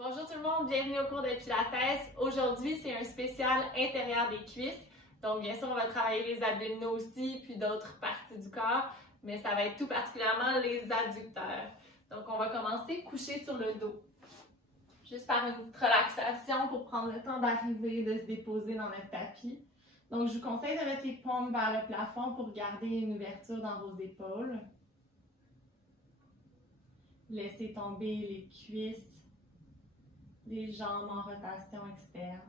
Bonjour tout le monde, bienvenue au cours de Pilates. Aujourd'hui, c'est un spécial intérieur des cuisses. Donc, bien sûr, on va travailler les abdominaux aussi, puis d'autres parties du corps, mais ça va être tout particulièrement les adducteurs. Donc, on va commencer couché sur le dos. Juste par une petite relaxation pour prendre le temps d'arriver, de se déposer dans notre tapis. Donc, je vous conseille de mettre les paumes vers le plafond pour garder une ouverture dans vos épaules. Laissez tomber les cuisses. Les jambes en rotation externe.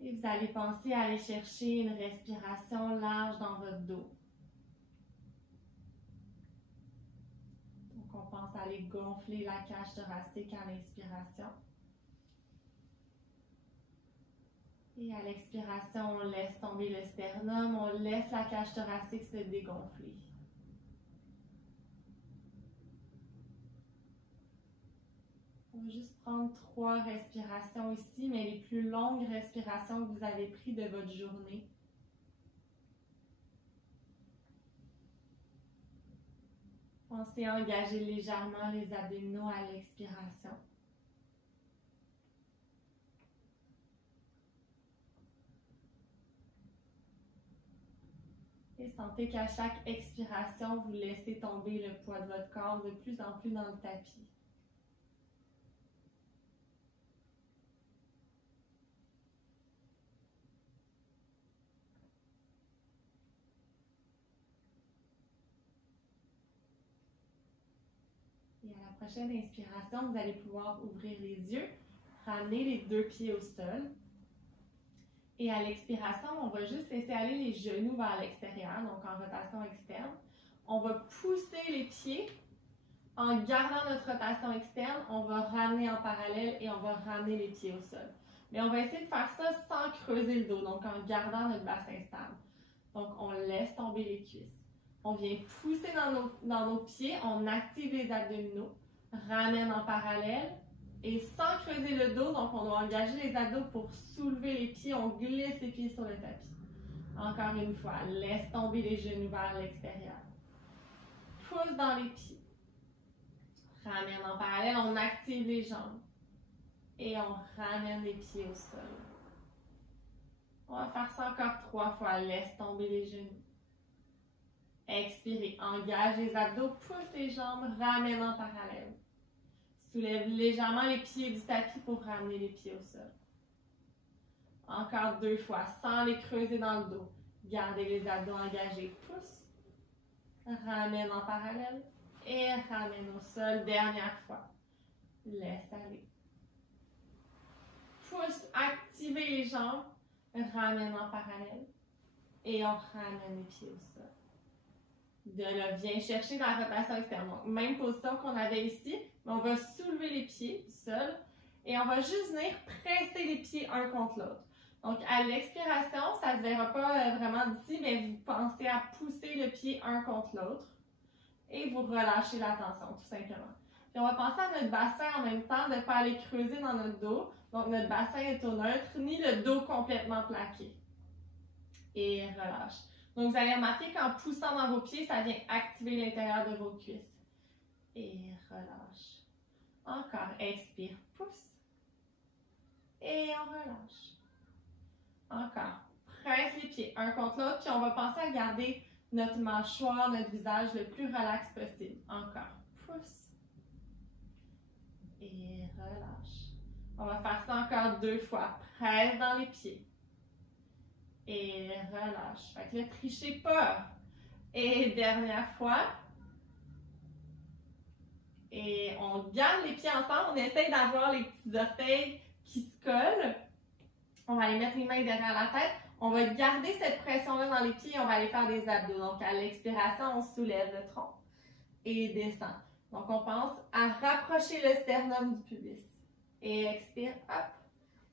Et vous allez penser à aller chercher une respiration large dans votre dos. Donc, on pense à aller gonfler la cage thoracique à l'inspiration. Et à l'expiration, on laisse tomber le sternum, on laisse la cage thoracique se dégonfler. On va juste prendre 3 respirations ici, mais les plus longues respirations que vous avez prises de votre journée. Pensez à engager légèrement les abdominaux à l'expiration. Et sentez qu'à chaque expiration, vous laissez tomber le poids de votre corps de plus en plus dans le tapis. Et à la prochaine inspiration, vous allez pouvoir ouvrir les yeux, ramener les 2 pieds au sol. Et à l'expiration, on va juste laisser aller les genoux vers l'extérieur, donc en rotation externe. On va pousser les pieds. En gardant notre rotation externe, on va ramener en parallèle et on va ramener les pieds au sol. Mais on va essayer de faire ça sans creuser le dos, donc en gardant notre bassin stable. Donc, on laisse tomber les cuisses. On vient pousser dans nos pieds, on active les abdominaux, ramène en parallèle et sans creuser le dos, donc on doit engager les abdos pour soulever les pieds, on glisse les pieds sur le tapis. Encore une fois, laisse tomber les genoux vers l'extérieur. Pousse dans les pieds. Ramène en parallèle, on active les jambes et on ramène les pieds au sol. On va faire ça encore 3 fois, laisse tomber les genoux. Expirez, engage les abdos, pousse les jambes, ramène en parallèle. Soulève légèrement les pieds du tapis pour ramener les pieds au sol. Encore 2 fois, sans les creuser dans le dos. Gardez les abdos engagés, pousse. Ramène en parallèle et ramène au sol. Dernière fois. Laisse aller. Pousse, activez les jambes, ramène en parallèle et on ramène les pieds au sol. De là, viens chercher la rotation externe. Donc, même position qu'on avait ici, mais on va soulever les pieds du sol et on va juste venir presser les pieds un contre l'autre. Donc, à l'expiration, ça ne se verra pas vraiment d'ici, mais vous pensez à pousser le pied un contre l'autre et vous relâchez la tension, tout simplement. Puis, on va penser à notre bassin en même temps, de ne pas aller creuser dans notre dos. Donc, notre bassin est au neutre, ni le dos complètement plaqué. Et relâche. Donc, vous allez remarquer qu'en poussant dans vos pieds, ça vient activer l'intérieur de vos cuisses. Et relâche. Encore, expire, pousse. Et on relâche. Encore, presse les pieds un contre l'autre, puis on va penser à garder notre mâchoire, notre visage le plus relax possible. Encore, pousse. Et relâche. On va faire ça encore 2 fois. Presse dans les pieds. Et relâche. Fait que là, trichez pas. Et dernière fois. Et on garde les pieds ensemble. On essaye d'avoir les petits orteils qui se collent. On va aller mettre les mains derrière la tête. On va garder cette pression-là dans les pieds et on va aller faire des abdos. Donc, à l'expiration, on soulève le tronc et descend. Donc, on pense à rapprocher le sternum du pubis. Et expire, hop,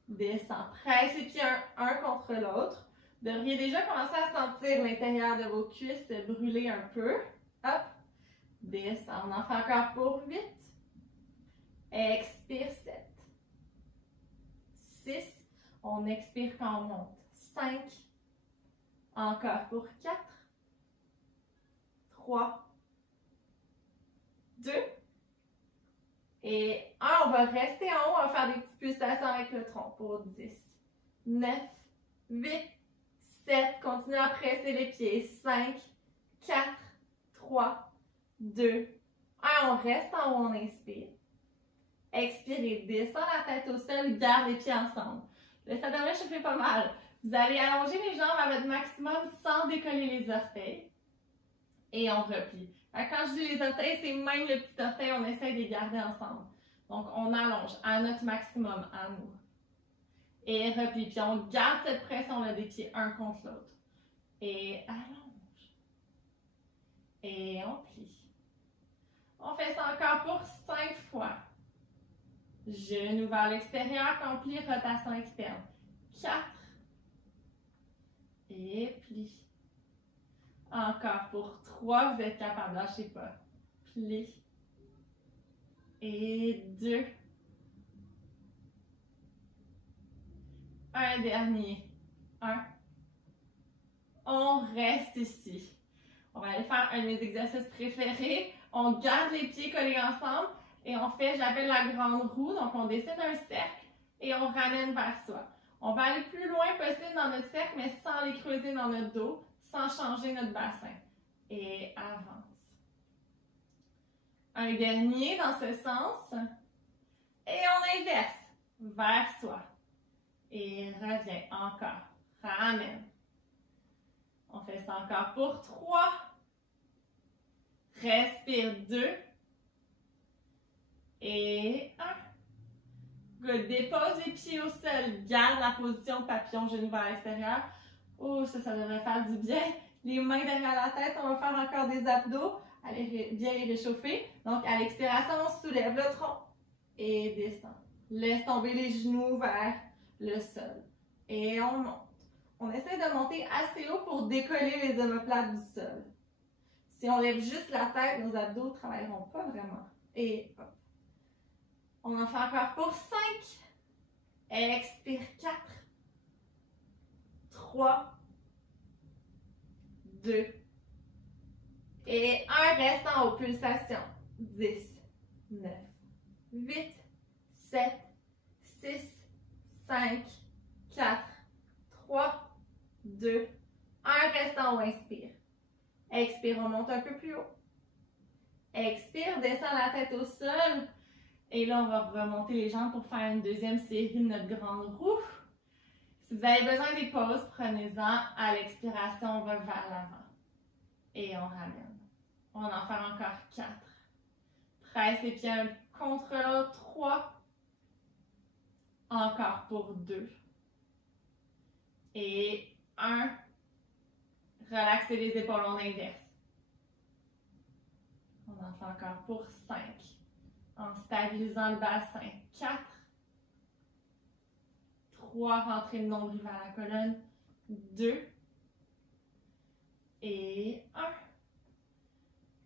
descend. Presse les pieds un contre l'autre. Vous devriez déjà commencer à sentir l'intérieur de vos cuisses se brûler un peu. Hop, descend. On en fait encore pour 8. Expire, 7. 6. On expire quand on monte. 5. Encore pour 4. 3. 2. Et 1, on va rester en haut, on va faire des petites pulsations avec le tronc pour 10. 9, 8, 7, continuez à presser les pieds. 5, 4, 3, 2, 1. On reste en haut, on inspire. Expirez, descend la tête au sol, garde les pieds ensemble. Là, ça devrait chauffer pas mal. Vous allez allonger les jambes à votre maximum sans décoller les orteils. Et on replie. Quand je dis les orteils, c'est même le petit orteil, on essaie de les garder ensemble. Donc, on allonge à notre maximum à nous. Et replie. Puis, on garde cette pression-là des pieds un contre l'autre. Et allonge. Et on plie. On fait ça encore pour 5 fois. Genou vers l'extérieur, on plie, rotation externe. 4. Et plie. Encore pour 3, vous êtes capable, lâchez pas. Plie. Et 2. Un dernier. 1. On reste ici. On va aller faire un de mes exercices préférés. On garde les pieds collés ensemble et on fait, j'appelle la grande roue. Donc, on dessine un cercle et on ramène vers soi. On va aller plus loin possible dans notre cercle, mais sans les creuser dans notre dos, sans changer notre bassin. Et avance. Un dernier dans ce sens. Et on inverse vers soi. Et reviens encore. Ramène. On fait ça encore pour 3. Respire 2. Et 1. Good. Dépose les pieds au sol. Garde la position papillon, genou vers l'extérieur. Oh, ça devrait faire du bien. Les mains derrière la tête, on va faire encore des abdos. Allez bien les réchauffer. Donc, à l'expiration, on soulève le tronc et descend. Laisse tomber les genoux vers le sol. Et on monte. On essaie de monter assez haut pour décoller les omoplates du sol. Si on lève juste la tête, nos abdos ne travailleront pas vraiment. Et hop. On en fait encore pour 5. Expire 4. 3. 2. Et 1, reste en haut. Pulsation. 10, 9, 8, 7, 6, 5, 4, 3, 2, 1. Reste en haut. Inspire. Expire, on monte un peu plus haut. Expire, descend la tête au sol. Et là, on va remonter les jambes pour faire une deuxième série de notre grande roue. Si vous avez besoin des pauses, prenez-en. À l'expiration, on va vers l'avant. Et on ramène. On en fait encore 4. Presse les pieds un contre l'autre. 3. Encore pour 2. Et 1. Relaxez les épaules, on inverse. On en fait encore pour 5. En stabilisant le bassin. 4. 3. Rentrez le nombril vers la colonne. 2. Et 1.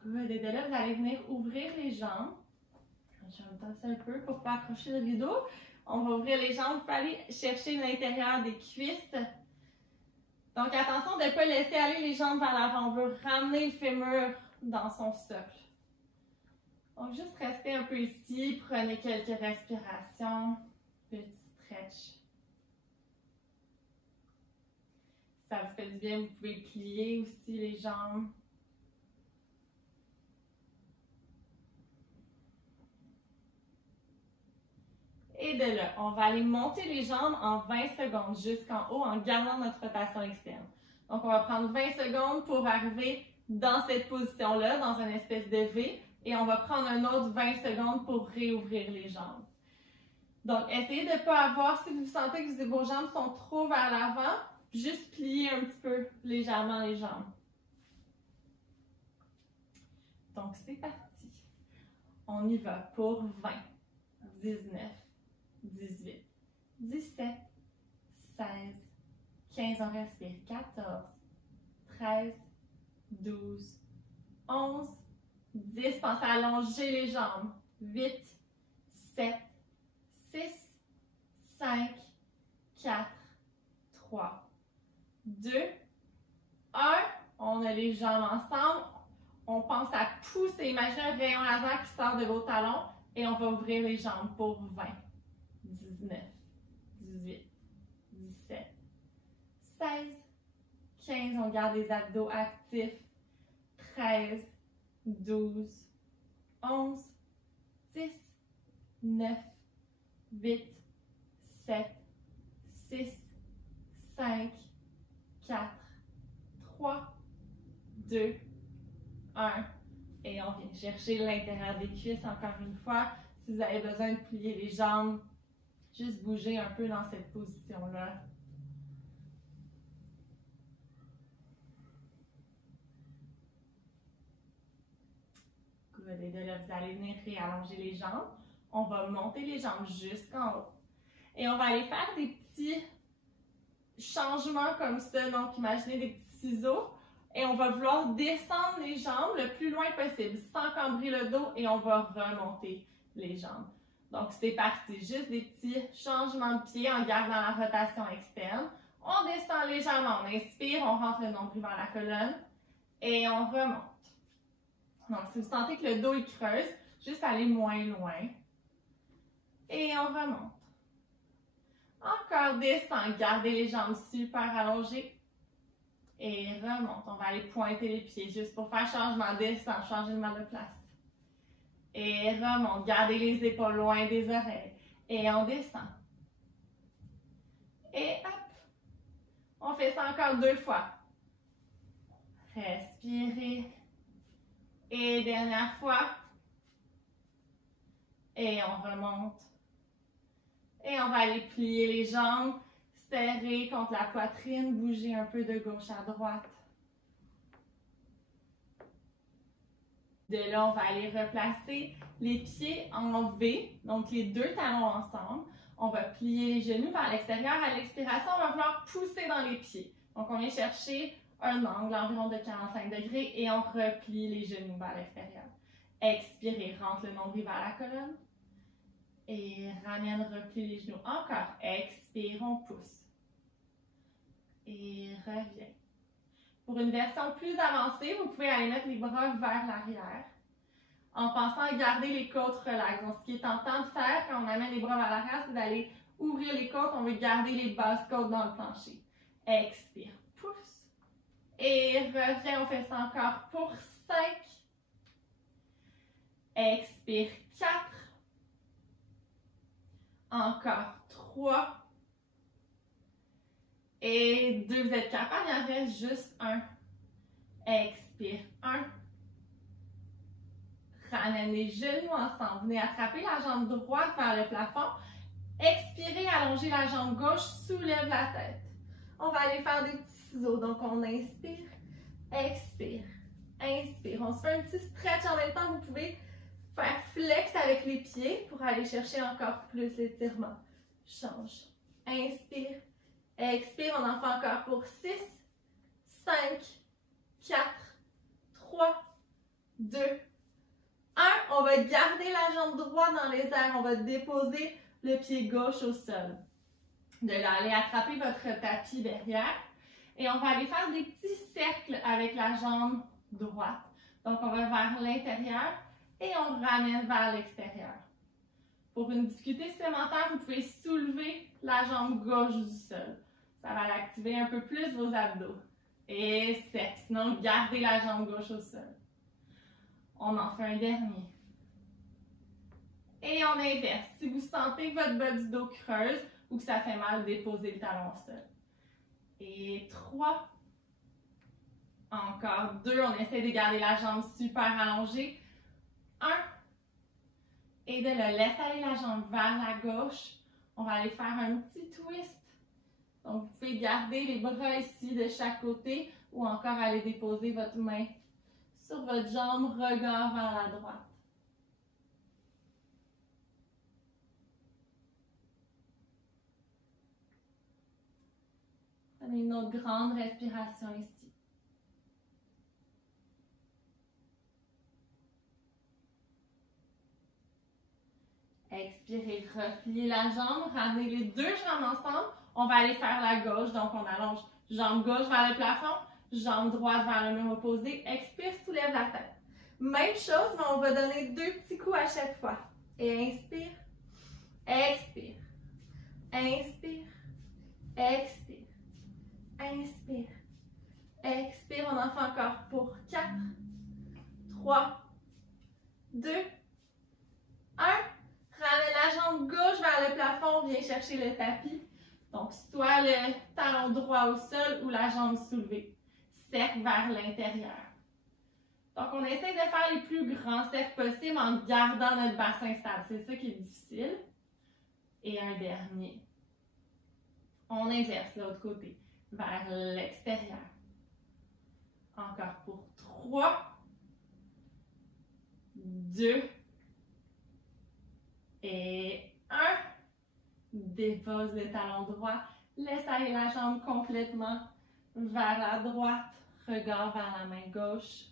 Good. Et de là, vous allez venir ouvrir les jambes. Je vais me tasser un peu pour ne pas accrocher le rideau. On va ouvrir les jambes pour aller chercher l'intérieur des cuisses. Donc, attention de ne pas laisser aller les jambes vers l'avant. On veut ramener le fémur dans son socle. Donc, juste restez un peu ici. Prenez quelques respirations. Petit stretch. Ça vous fait du bien, vous pouvez plier aussi les jambes. Et de là, on va aller monter les jambes en 20 secondes jusqu'en haut en gardant notre rotation externe. Donc, on va prendre 20 secondes pour arriver dans cette position-là, dans une espèce de V. Et on va prendre un autre 20 secondes pour réouvrir les jambes. Donc, essayez de ne pas avoir, si vous sentez que vos jambes sont trop vers l'avant, juste plier un petit peu légèrement les jambes. Donc, c'est parti. On y va pour 20, 19, 18, 17, 16, 15, on respire, 14, 13, 12, 11, 10, pensez à allonger les jambes, 8, 7, 6, 5, 4, 3, 2, 1, on a les jambes ensemble, On pense à pousser. Imaginez un rayon laser qui sort de vos talons et on va ouvrir les jambes pour 20, 19, 18, 17, 16, 15. On garde les abdos actifs. 13, 12, 11, 10, 9, 8, 7, 6, 5, 4, 3, 2, 1. Et on vient chercher l'intérieur des cuisses encore une fois. Si vous avez besoin de plier les jambes, juste bouger un peu dans cette position-là. Good. Et de là, vous allez venir réallonger les jambes. On va monter les jambes jusqu'en haut. Et on va aller faire des petits changements comme ça. Donc, imaginez des petits ciseaux. Et on va vouloir descendre les jambes le plus loin possible, sans cambrer le dos. Et on va remonter les jambes. Donc, c'est parti. Juste des petits changements de pied en gardant la rotation externe. On descend légèrement. On inspire, on rentre le nombril vers la colonne. Et on remonte. Donc, si vous sentez que le dos il creuse, juste aller moins loin. Et on remonte. Encore descend. Gardez les jambes super allongées. Et remonte. On va aller pointer les pieds juste pour faire changement. Descend, changement de place. Et remonte. Gardez les épaules loin des oreilles. Et on descend. Et hop. On fait ça encore 2 fois. Respirez. Et dernière fois. Et on remonte. Et on va aller plier les jambes. Serrer contre la poitrine, bouger un peu de gauche à droite. De là, on va aller replacer les pieds en V, donc les 2 talons ensemble. On va plier les genoux vers l'extérieur. À l'expiration, on va vouloir pousser dans les pieds. Donc, on vient chercher un angle environ de 45 degrés et on replie les genoux vers l'extérieur. Expirez, rentre le nombril vers la colonne. Et ramène, replie les genoux. Encore. Expire, on pousse. Et revient. Pour une version plus avancée, vous pouvez aller mettre les bras vers l'arrière en pensant à garder les côtes relaxes. Donc, ce qui est tentant de faire quand on amène les bras vers l'arrière, c'est d'aller ouvrir les côtes. On veut garder les basses côtes dans le plancher. Expire, pousse. Et reviens, on fait ça encore pour 5. Expire, 4. Encore 3. Et 2, vous êtes capable, il en reste juste 1. Expire, 1. Ramène les genoux ensemble. Venez attraper la jambe droite vers le plafond. Expirez, allongez la jambe gauche, soulève la tête. On va aller faire des petits ciseaux. Donc, on inspire, expire, inspire. On se fait un petit stretch en même temps. Vous pouvez faire flex avec les pieds pour aller chercher encore plus l'étirement. Change. Inspire. Expire. On en fait encore pour 6, 5, 4, 3, 2, 1. On va garder la jambe droite dans les airs. On va déposer le pied gauche au sol. De là, aller attraper votre tapis derrière. Et on va aller faire des petits cercles avec la jambe droite. Donc, on va vers l'intérieur. Et on ramène vers l'extérieur. Pour une difficulté supplémentaire, vous pouvez soulever la jambe gauche du sol. Ça va activer un peu plus vos abdos. Et sec. Sinon, gardez la jambe gauche au sol. On en fait un dernier. Et on inverse. Si vous sentez que votre bas du dos creuse ou que ça fait mal, déposez le talon au sol. Et 3. Encore 2. On essaie de garder la jambe super allongée. 1. Et de là, laisse aller la jambe vers la gauche. On va aller faire un petit twist. Donc, vous pouvez garder les bras ici de chaque côté ou encore aller déposer votre main sur votre jambe, regard vers la droite. Prenez une autre grande respiration ici. Expirez, repliez la jambe, ramenez les 2 jambes ensemble. On va aller faire la gauche, donc on allonge jambe gauche vers le plafond, jambe droite vers le mur opposé. Expire, soulève la tête. Même chose, mais on va donner 2 petits coups à chaque fois. Et inspire, expire, inspire, expire, inspire, expire. On en fait encore pour 4, 3, 2, 1. Ramène la jambe gauche vers le plafond, viens chercher le tapis. Donc, soit le talon droit au sol ou la jambe soulevée. Cercle vers l'intérieur. Donc, on essaie de faire les plus grands cercles possibles en gardant notre bassin stable. C'est ça qui est difficile. Et un dernier. On inverse l'autre côté, vers l'extérieur. Encore pour 3, 2 et 1. Dépose le talon droit. Laisse aller la jambe complètement vers la droite. Regard vers la main gauche.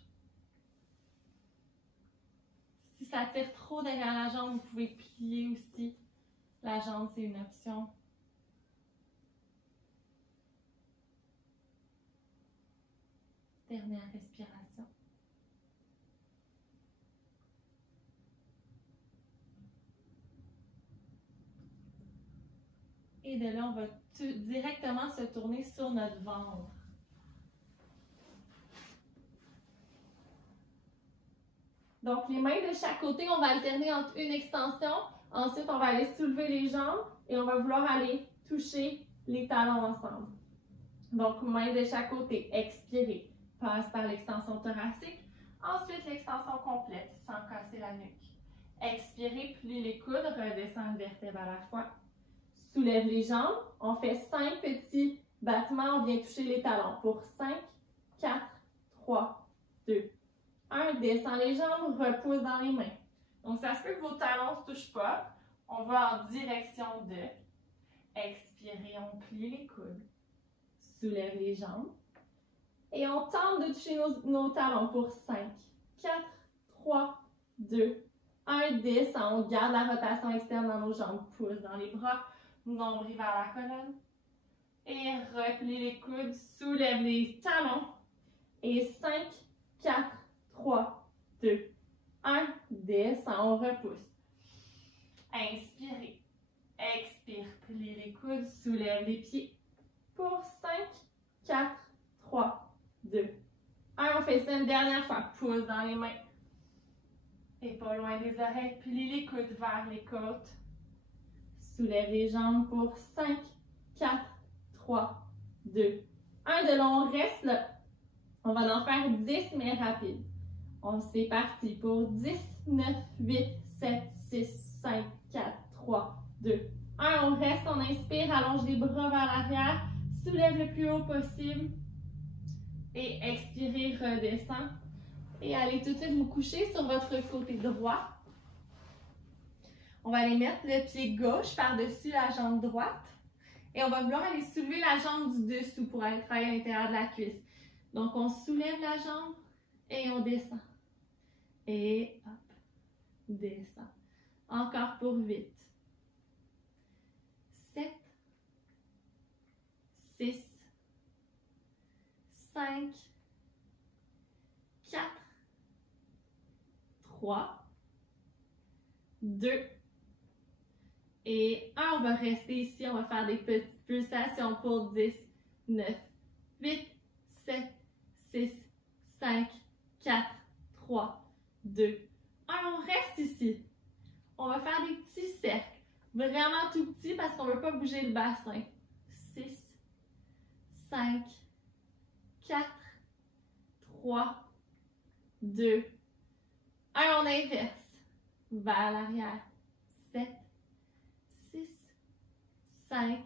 Si ça tire trop derrière la jambe, vous pouvez plier aussi. La jambe, c'est une option. Dernière respiration. Et de là, on va directement se tourner sur notre ventre. Donc, les mains de chaque côté, on va alterner entre une extension. Ensuite, on va aller soulever les jambes et on va vouloir aller toucher les talons ensemble. Donc, mains de chaque côté, expirez. Passe par l'extension thoracique. Ensuite, l'extension complète, sans casser la nuque. Expirez, plie les coudes, redescend une vertèbre à la fois. Soulève les jambes. On fait 5 petits battements. On vient toucher les talons. Pour 5, 4, 3, 2, 1. Descend les jambes, repousse dans les mains. Donc, ça se peut que vos talons ne se touchent pas. On va en direction de. Expirez, on plie les coudes. Soulève les jambes. Et on tente de toucher nos talons pour 5, 4, 3, 2, 1. Descend. On garde la rotation externe dans nos jambes. Pousse dans les bras. Nombril vers la colonne. Et replie les coudes. Soulève les talons. Et 5, 4, 3, 2, 1. Descend. On repousse. Inspirez. Expire. Plie les coudes. Soulève les pieds. Pour 5, 4, 3, 2, 1. On fait ça une dernière fois. Pousse dans les mains. Et pas loin des oreilles. Plie les coudes vers les côtes. Soulève les jambes pour 5, 4, 3, 2, 1. De là, on reste là. On va en faire 10, mais rapide. C'est parti pour 10, 9, 8, 7, 6, 5, 4, 3, 2, 1. On reste, on inspire, allonge les bras vers l'arrière. Soulève le plus haut possible. Et expirez, redescend. Et allez tout de suite vous coucher sur votre côté droit. On va aller mettre le pied gauche par-dessus la jambe droite. Et on va vouloir aller soulever la jambe du dessous pour aller travailler à l'intérieur de la cuisse. Donc, on soulève la jambe et on descend. Et hop, descend. Encore pour 8. 7. 6. 5. 4. 3. 2. Et 1, on va rester ici, on va faire des petites pulsations pour 10, 9, 8, 7, 6, 5, 4, 3, 2, 1. On reste ici. On va faire des petits cercles, vraiment tout petits parce qu'on ne veut pas bouger le bassin. 6, 5, 4, 3, 2, 1. On inverse. Vers l'arrière. 7, 6, 5,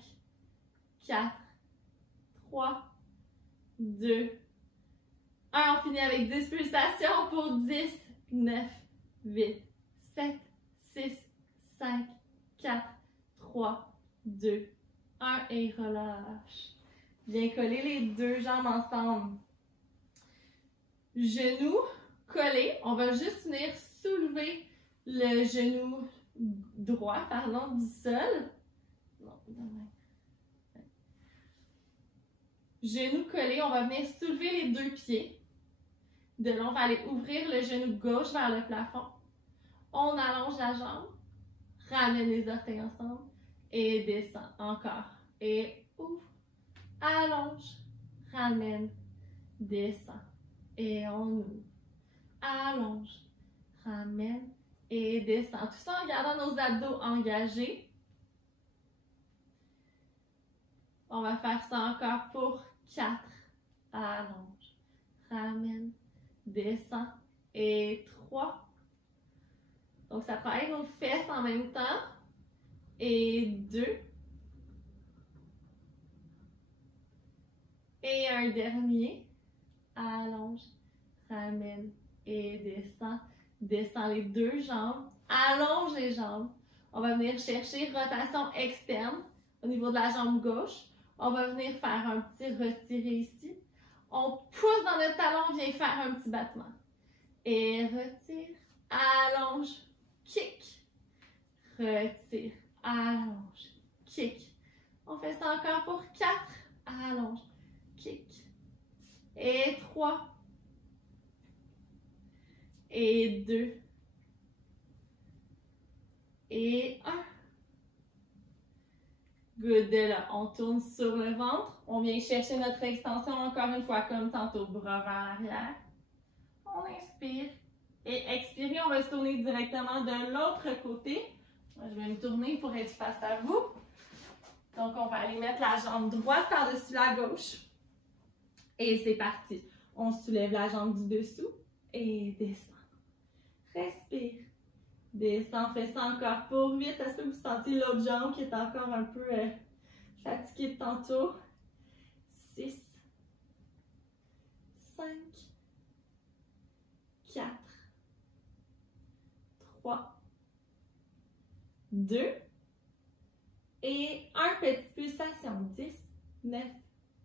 4, 3, 2, 1. On finit avec 10 pulsations pour 10, 9, 8, 7, 6, 5, 4, 3, 2, 1. Et relâche. Viens coller les deux jambes ensemble. Genoux collés. On va juste venir soulever le genou droit, du sol. Genoux collés, on va venir soulever les deux pieds. De là, on va aller ouvrir le genou gauche vers le plafond. On allonge la jambe. Ramène les orteils ensemble. Et descend. Encore. Et ouvre. Allonge. Ramène. Descend. Et on ouvre. Allonge. Ramène. Et descend. Tout ça en gardant nos abdos engagés. On va faire ça encore pour 4. Allonge. Ramène. Descend. Et 3. Donc, ça travaille nos fesses en même temps. Et 2. Et un dernier. Allonge. Ramène. Et descend. Descend les deux jambes. Allonge les jambes. On va venir chercher rotation externe au niveau de la jambe gauche. On va venir faire un petit retiré ici. On pousse dans notre talon, on vient faire un petit battement. Et retire, allonge, kick. Retire, allonge, kick. On fait ça encore pour 4. Allonge, kick. Et 3. Et 2. Et 1. Good. De là, on tourne sur le ventre. On vient chercher notre extension encore une fois comme tantôt, bras vers l'arrière. On inspire. Et expire, on va se tourner directement de l'autre côté. Moi, je vais me tourner pour être face à vous. Donc, on va aller mettre la jambe droite par-dessus la gauche. Et c'est parti. On soulève la jambe du dessous et descend. Respire. Descend, fait ça encore pour 8. Est-ce que vous sentez l'autre jambe qui est encore un peu fatiguée de tantôt? 6, 5, 4, 3, 2 et 1. Petite pulsation. 10, 9,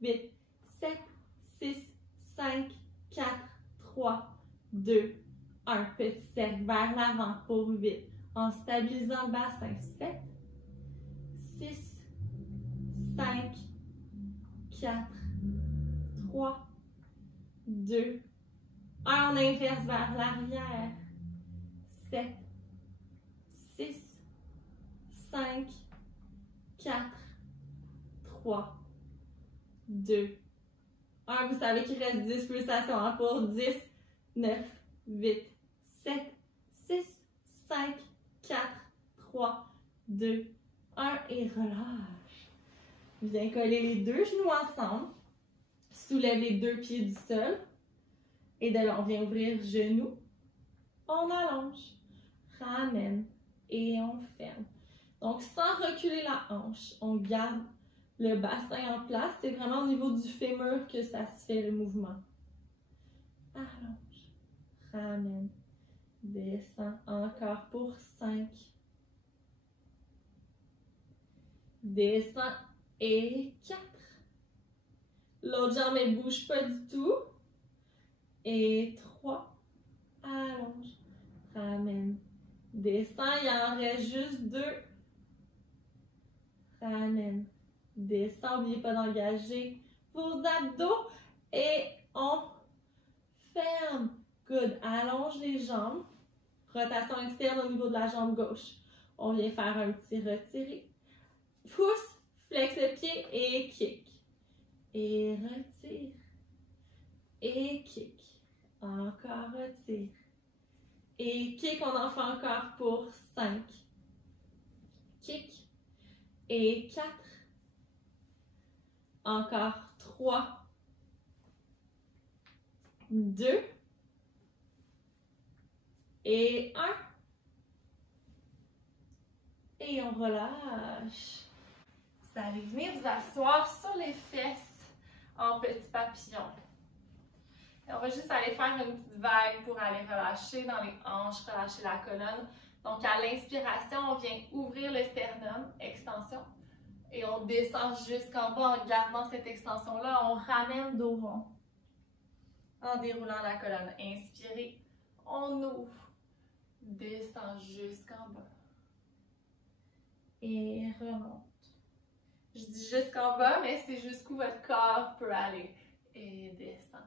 8, 7, 6, 5, 4, 3, 2, 1. Petit cercle vers l'avant pour 8. En stabilisant le bassin. 7, 6, 5, 4, 3, 2, 1. On inverse vers l'arrière. 7, 6, 5, 4, 3, 2, 1. Vous savez qu'il reste 10 pulsations hein, pour 10, 9, 8, 7, 6, 5, 4, 3, 2, 1 et relâche. Viens coller les deux genoux ensemble. Soulève les deux pieds du sol. Et de là, on vient ouvrir genoux. On allonge. Ramène. Et on ferme. Donc, sans reculer la hanche, on garde le bassin en place. C'est vraiment au niveau du fémur que ça se fait le mouvement. Allonge. Ramène. Descend. Encore pour 5. Descend. Et 4. L'autre jambe ne bouge pas du tout. Et 3. Allonge. Ramène. Descend. Il en reste juste 2. Ramène. Descend. N'oubliez pas d'engager vos abdos. Et on ferme. Good. Allonge les jambes. Rotation externe au niveau de la jambe gauche. On vient faire un petit retiré. Pousse. Flex le pied et kick. Et retire. Et kick. Encore retire. Et kick, on en fait encore pour 5. Kick. Et 4. Encore 3. 2. Et 1. Et on relâche. Vous allez venir vous asseoir sur les fesses en petit papillon. Et on va juste aller faire une petite vague pour aller relâcher dans les hanches, relâcher la colonne. Donc à l'inspiration, on vient ouvrir le sternum, extension. Et on descend jusqu'en bas en gardant cette extension-là. On ramène dos rond en déroulant la colonne. Inspirez, on ouvre, descend jusqu'en bas. Et remonte. Je dis jusqu'en bas, mais c'est jusqu'où votre corps peut aller. Et descend.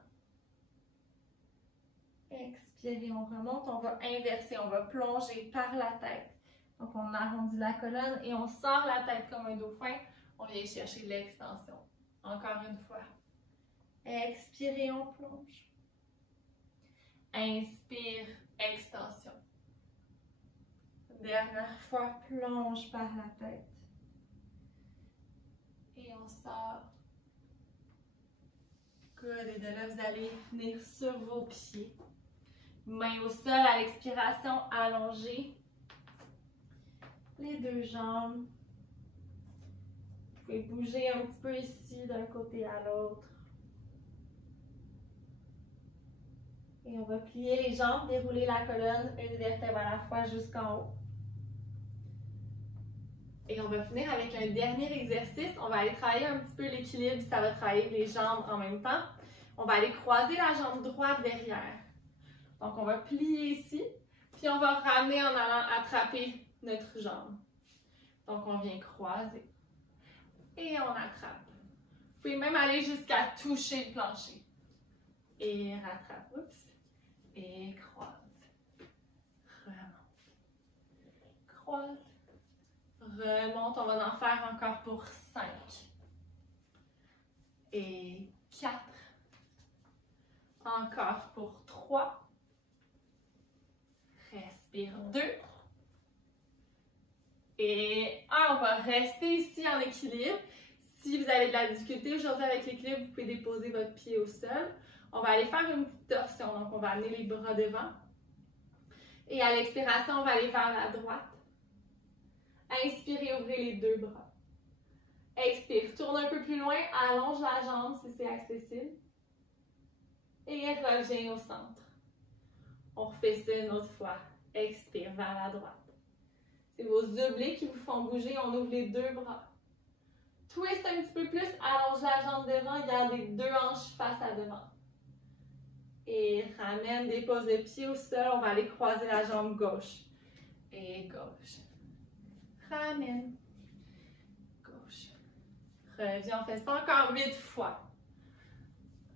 Expirez, on remonte, on va inverser, on va plonger par la tête. Donc, on arrondit la colonne et on sort la tête comme un dauphin. On vient chercher l'extension. Encore une fois. Expirez, on plonge. Inspire, extension. Dernière fois, plonge par la tête. Et on sort. Good. Et de là, vous allez venir sur vos pieds. Mains au sol à l'expiration, allongez. Les deux jambes. Vous pouvez bouger un petit peu ici d'un côté à l'autre. Et on va plier les jambes, dérouler la colonne, une vertèbre à la fois jusqu'en haut. Et on va finir avec un dernier exercice. On va aller travailler un petit peu l'équilibre. Ça va travailler les jambes en même temps. On va aller croiser la jambe droite derrière. Donc, on va plier ici. Puis, on va ramener en allant attraper notre jambe. Donc, on vient croiser. Et on attrape. Vous pouvez même aller jusqu'à toucher le plancher. Et rattrape. Oups. Et croise. Remonte. Croise. Remonte. On va en faire encore pour 5. Et 4. Encore pour 3. Respire 2. Et 1. On va rester ici en équilibre. Si vous avez de la difficulté aujourd'hui avec l'équilibre, vous pouvez déposer votre pied au sol. On va aller faire une petite torsion. Donc, on va amener les bras devant. Et à l'expiration, on va aller vers la droite. Inspirez, ouvrez les deux bras. Expire, tourne un peu plus loin, allonge la jambe si c'est accessible. Et reviens au centre. On refait ça une autre fois. Expire vers la droite. C'est vos obliques qui vous font bouger. On ouvre les deux bras. Twist un petit peu plus, allonge la jambe devant, gardez deux hanches face à devant. Et ramène, dépose le pied au sol. On va aller croiser la jambe gauche. Et gauche. Ramène. Gauche. Reviens, on fait ça encore 8 fois.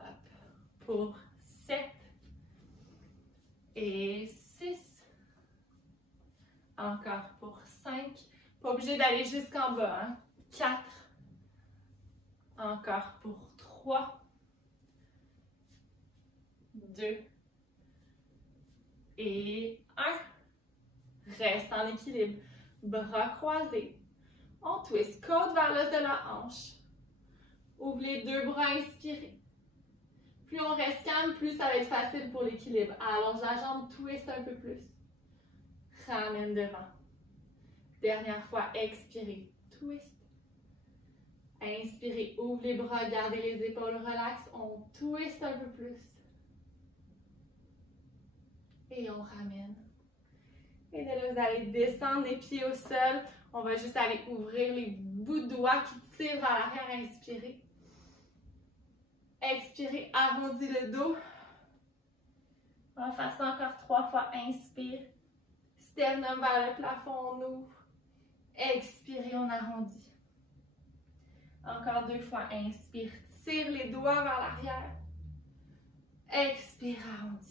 Hop. Pour 7. Et 6. Encore pour 5. Pas obligé d'aller jusqu'en bas. Hein? 4. Encore pour 3. 2. Et 1. Reste en équilibre. Bras croisés. On twist. Côte vers l'os de la hanche. Ouvre les deux bras, inspirez. Plus on reste calme, plus ça va être facile pour l'équilibre. Allonge la jambe, twist un peu plus. Ramène devant. Dernière fois, expirez. Twist. Inspirez, ouvre les bras, gardez les épaules relaxes. On twist un peu plus. Et on ramène. Et de là, vous allez descendre les pieds au sol. On va juste aller ouvrir les bouts de doigts qui tirent vers l'arrière. Inspirez. Expirez, arrondis le dos. On va faire ça encore 3 fois. Inspire. Sternum vers le plafond, on ouvre. Expirez, on arrondit. Encore 2 fois. Inspire, tire les doigts vers l'arrière. Expire, arrondis.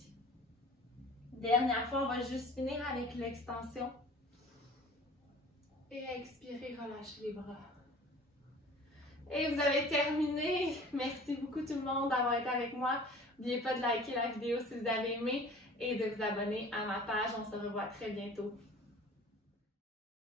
Dernière fois, on va juste finir avec l'extension. Et expirez, relâchez les bras. Et vous avez terminé. Merci beaucoup tout le monde d'avoir été avec moi. N'oubliez pas de liker la vidéo si vous avez aimé et de vous abonner à ma page. On se revoit très bientôt.